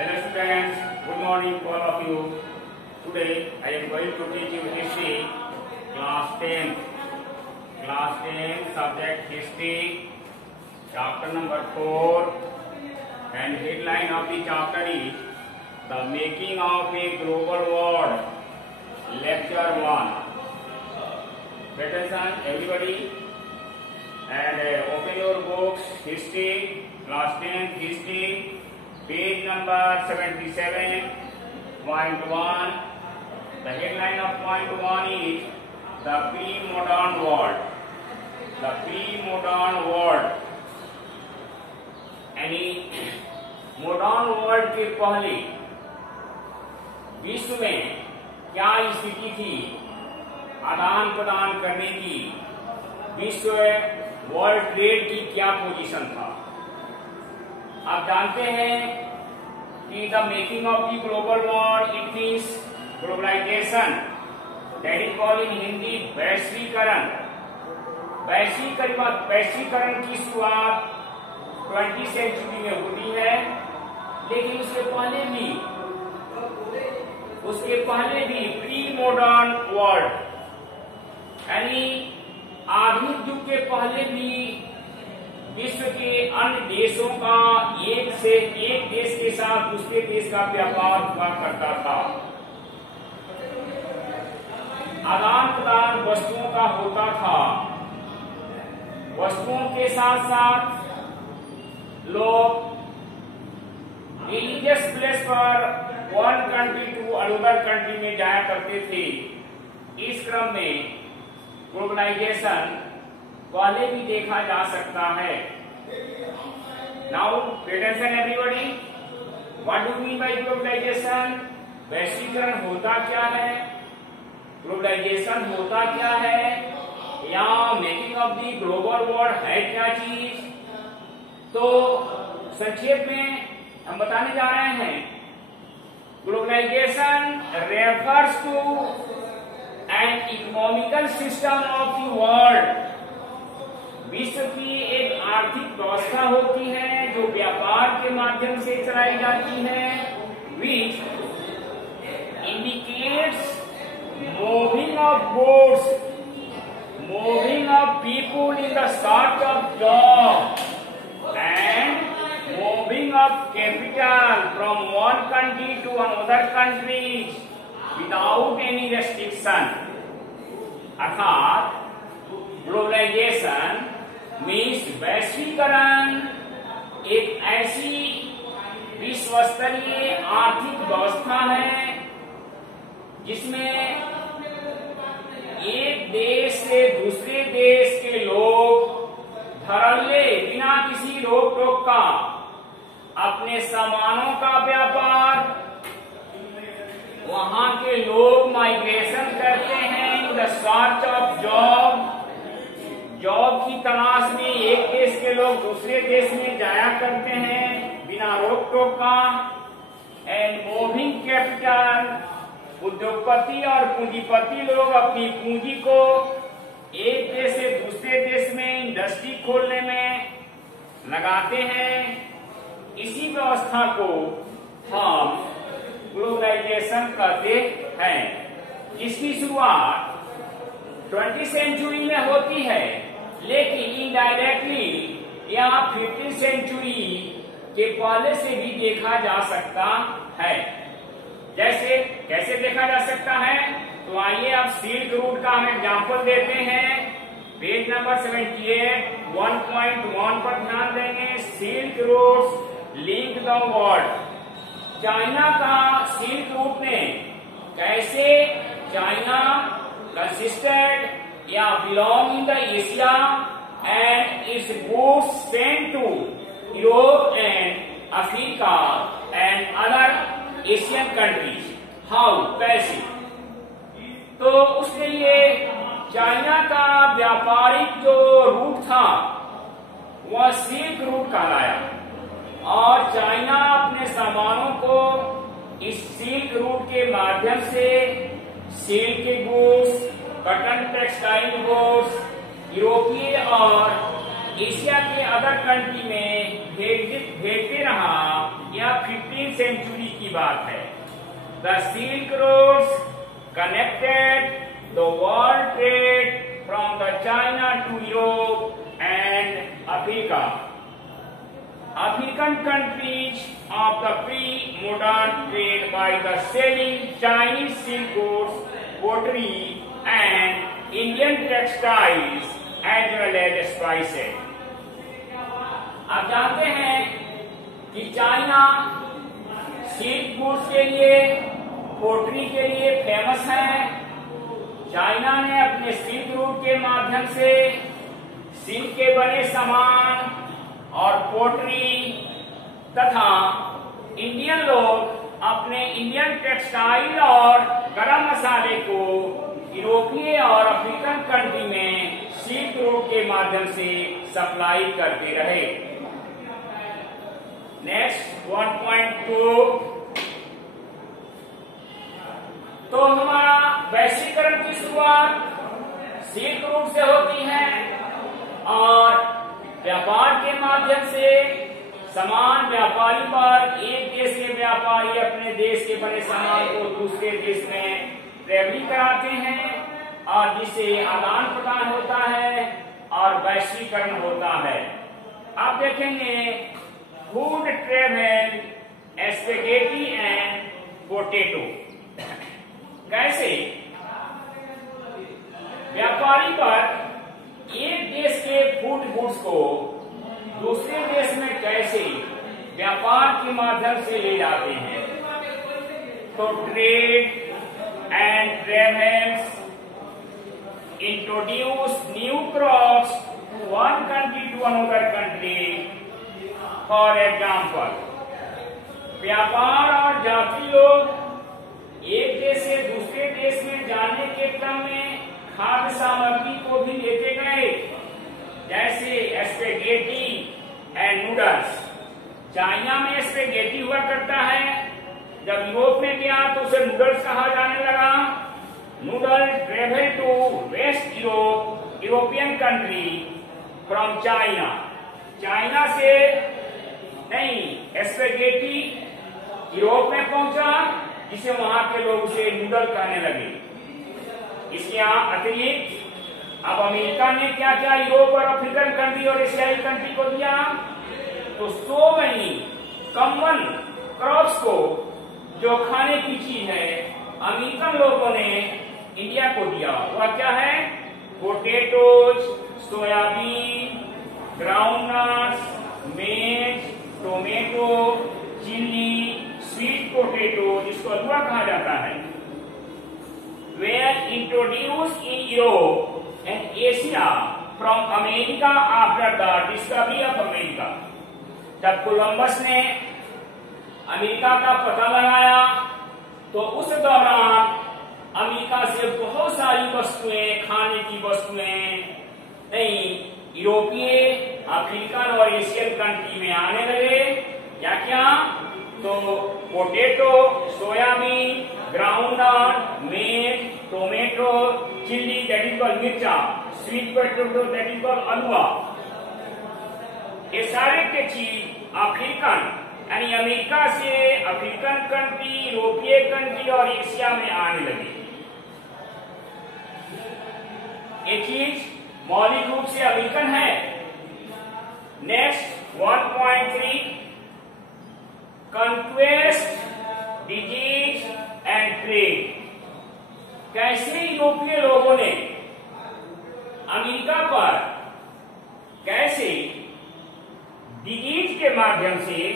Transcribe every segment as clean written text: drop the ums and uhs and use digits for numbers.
Hello students, good morning to all of you. Today I am going to teach you history, class 10. Class 10 subject history, chapter number 4, and headline of the chapter is The Making of a Global World, Lecture 1. Pay attention everybody and open your books, history, class 10 history. Page number 77.1. The headline of point 1 is The Pre-Modern World. The Pre-Modern World. यानी modern world के पहले विश्व में क्या स्थिति थी आदान प्रदान करने की, विश्व वर्ल्ड ट्रेड की क्या पोजीशन था। आप जानते हैं कि the making of the global world it means globalization, that is called in Hindi वैश्वीकरण। वैश्वीकरण की शुरुआत 20वीं सेंचुरी में होती है, लेकिन उसके पहले भी प्री मॉडर्न वर्ल्ड यानी आधुनिक युग के पहले भी विश्व के अन्य देशों का एक देश के साथ दूसरे देश का व्यापार हुआ करता था। आदान प्रदान वस्तुओं का होता था। वस्तुओं के साथ साथ लोग रिलीजियस प्लेस पर one country to another country में जाया करते थे। इस क्रम में ग्लोबलाइजेशन पहले भी देखा जा सकता है। Now pay attention everybody, what do mean by globalization? वैश्वीकरण होता क्या है, ग्लोबलाइजेशन होता क्या है, या making of the global world है क्या चीज? तो संक्षेप में हम बताने जा रहे हैं, globalization refers to an economical system of the world. विश्व की एक आर्थिक व्यवस्था होती है जो व्यापार के माध्यम से चलाई जाती है, which indicates moving of goods, moving of people in the search of job and moving of capital from one country to another country without any restriction। अर्थात ग्लोबलाइजेशन मीन्स वैश्वीकरण एक ऐसी विश्व स्तरीय आर्थिक व्यवस्था है जिसमें एक देश से दूसरे देश के लोग धड़ल्ले बिना किसी रोक टोक का अपने सामानों का व्यापार, वहां के लोग माइग्रेशन करते हैं in the search of job, job की तलाश में एक देश के लोग दूसरे देश में जाया करते हैं बिना रोक टोक का। एंड मूविंग कैपिटल, उद्योगपति और पूंजीपति लोग अपनी पूंजी को एक देश से दूसरे देश में इंडस्ट्री खोलने में लगाते हैं। इसी व्यवस्था को हम ग्लोबलाइजेशन कहते हैं। इसकी शुरुआत 20वीं सेंचुरी में होती है, लेकिन इनडायरेक्टली या 15वीं सेंचुरी के पहले से भी देखा जा सकता है। जैसे कैसे देखा जा सकता है? तो आइए अब सिल्क रूट का हम एग्जाम्पल देते हैं। पेज नंबर 78 1.1 पर ध्यान देंगे। Silk route link the world. China का सिल्क रूट ने कैसे चाइना कंसिस्टेड या belong in the Asia and its goods sent to Europe and Africa and other Asian countries. How, कैसे? तो उसके लिए चाइना का व्यापारिक जो रूट था वह सिल्क रूट कहलाया, और चाइना अपने सामानों को इस सिल्क रूट के माध्यम से सिल्क के गुड्स, कॉटन टेक्सटाइल गुड्स यूरोपीय और एशिया के अदर कंट्री में भेजते रहा। यह 15 15वीं सेंचुरी की बात है। The silk roads connected the world trade from the China to Europe and Africa. African countries of the pre-modern trade by the selling Chinese silk goods, pottery and Indian textiles as well as spices. आप जानते हैं कि China silk goods के लिए, pottery के लिए famous है। China ने अपने सिल्क रूट के माध्यम से सिल्क के बने सामान और पोट्री तथा इंडियन लोग अपने इंडियन टेक्सटाइल और गरम मसाले को यूरोपीय और अफ्रीकन कंट्री में सिल्क रूट के माध्यम से सप्लाई करते रहे। नेक्स्ट 1.2, तो हमारा वैश्वीकरण की शुरुआत सिल्क रूट से होती है और व्यापार के माध्यम से सामान व्यापारी पर, एक देश के व्यापारी अपने देश के बने सामान को दूसरे देश में ट्रेवलिंग कराते हैं और जिससे आदान प्रदान होता है और वैश्वीकरण होता है। आप देखेंगे food travel, spaghetti and potato, कैसे व्यापारी पर एक देश के फूड गुड्स को दूसरे देश में कैसे व्यापार के माध्यम से ले जाते हैं। तो trade and travels introduce new crops one country to another country. For example, व्यापार और यात्री लोग एक देश से दूसरे देश में जाने के क्रम में खाद्य सामग्री को भी लेते गए, जैसे स्पैगेटी एंड नूडल्स। चाइना में स्पैगेटी हुआ करता है, जब यूरोप में गया तो उसे नूडल्स कहा जाने लगा। Noodle travel to west Europe, European country from China. China से नहीं, स्पैगेटी यूरोप में पहुंचा, जिसे वहां के लोग उसे नूडल कहने लगे। इसके अतिरिक्त अब अमेरिका ने क्या क्या यूरोप और अफ्रीकन कंट्री और एशियाई कंट्री को दिया, तो सो मैनी कॉमन क्रॉप्स को, जो खाने की चीज है, अमेरिकन लोगों ने इंडिया को दिया। वह क्या है? पोटैटोज, सोयाबीन, ग्राउंडनट्स, मेज, टोमेटो, चिल्ली, स्वीट पोटैटो, जिसको हलवा कहा जाता है, were introduced in Europe and Asia from America after the discovery of America. जब कोलंबस ने अमेरिका का पता लगाया तो उस दौरान अमेरिका से बहुत सारी वस्तुएं, खाने की वस्तुएं नहीं यूरोपीय, अफ्रीकन और एशियन कंट्री में आने लगे। क्या क्या? तो potato, soybean, groundnut, maize, tomato, chilli that is called मिर्चा, sweet potato that is called हलवा। ये सारे के चीज अफ्रीकन यानी अमेरिका से अफ्रीकन कंट्री, यूरोपीय कंट्री और एशिया में आने लगी। ये चीज मौलिक रूप से अमेरिकन है। Next 1.3, conquest, disease and trade. कैसे यूरोपीय लोगों ने अमेरिका पर कैसे डिजीज के माध्यम से,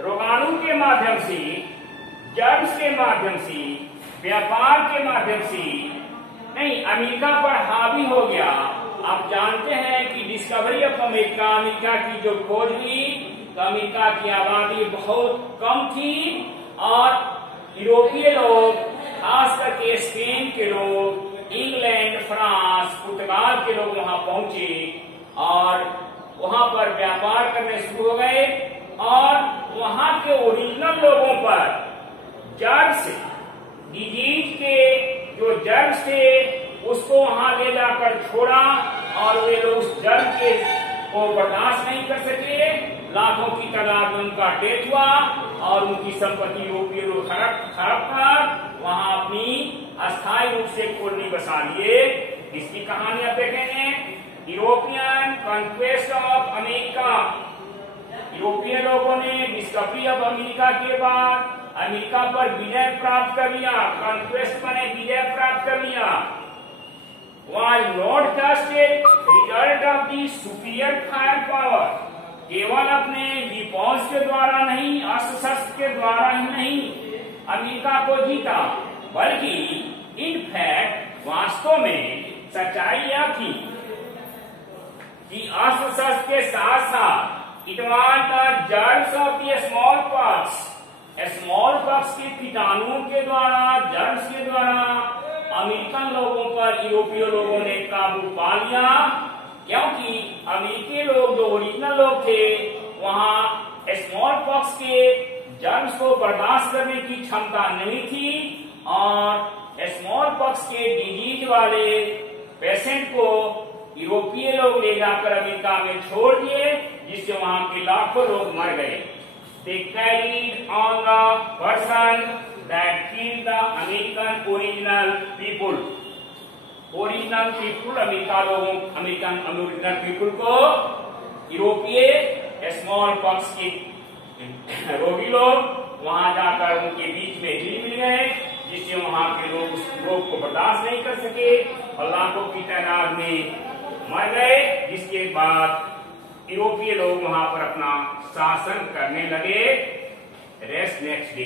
रोगाणु के माध्यम से, जर्म्स के माध्यम से, व्यापार के माध्यम से नहीं अमेरिका पर हावी हो गया। आप जानते हैं कि डिस्कवरी ऑफ अमेरिका, अमेरिका की जो खोज हुई तो अमेरिका की आबादी बहुत कम थी और यूरोपीय लोग, खास करके स्पेन के लोग, इंग्लैंड, फ्रांस, पुर्तगाल के लोग वहां पहुंचे और वहां पर व्यापार करने शुरू हो गए और वहां के ओरिजिनल लोगों पर जर्म्स, डिजीज के जो जर्म्स थे उसको वहां ले जाकर छोड़ा और वे लोग उस जर्म के को बर्दाश्त नहीं कर सके लाखों की तादाद में उनका डेथ हुआ और उनकी संपत्ति यूरोपीय लोग खड़प कर वहां अपनी अस्थायी रूप से कॉलोनी बसा लिए। इसकी कहानी आप देखेंगे, यूरोपियन कॉन्क्वेस्ट ऑफ अमेरिका। यूरोपीय लोगों ने डिस्कवरी ऑफ अमेरिका के बाद अमेरिका पर विजय प्राप्त कर लिया। कॉन्क्वेस्ट माने विजय प्राप्त कर लिया। was not just a result of the superior fire power, केवल अपने विपौंस के द्वारा नहीं, अस्त्र शस्त्र के द्वारा ही नहीं अमेरिका को जीता, बल्कि इन फैक्ट वास्तव में सच्चाई यह थी कि अस्त्र शस्त्र के साथ साथ it was the germs of the small pox के कीटाणुओं के द्वारा, जर्म्स के द्वारा अमेरिकन लोगों पर यूरोपीय लोगों ने काबू पा लिया, क्योंकि अमेरिकी लोग जो ओरिजिनल लोग थे वहां स्मॉल पॉक्स के जर्म्स को बर्दाश्त करने की क्षमता नहीं थी और स्मॉल पॉक्स के डिजीज वाले पेशेंट को यूरोपीय लोग ले जाकर अमेरिका में छोड़ दिए, जिससे वहां के लाखों लोग मर गए। They carried on the person that killed the American original people. Original people American original people को यूरोपीय स्मॉल पॉक्स के रोगी लोग वहां जाकर उनके बीच में हिल मिल गए, जिससे वहां के लोग उस रोग को बर्दाश्त नहीं कर सके और लाखों की तादाद में मर गए। जिसके बाद यूरोपीय लोग वहां पर अपना शासन करने लगे। Rest next day.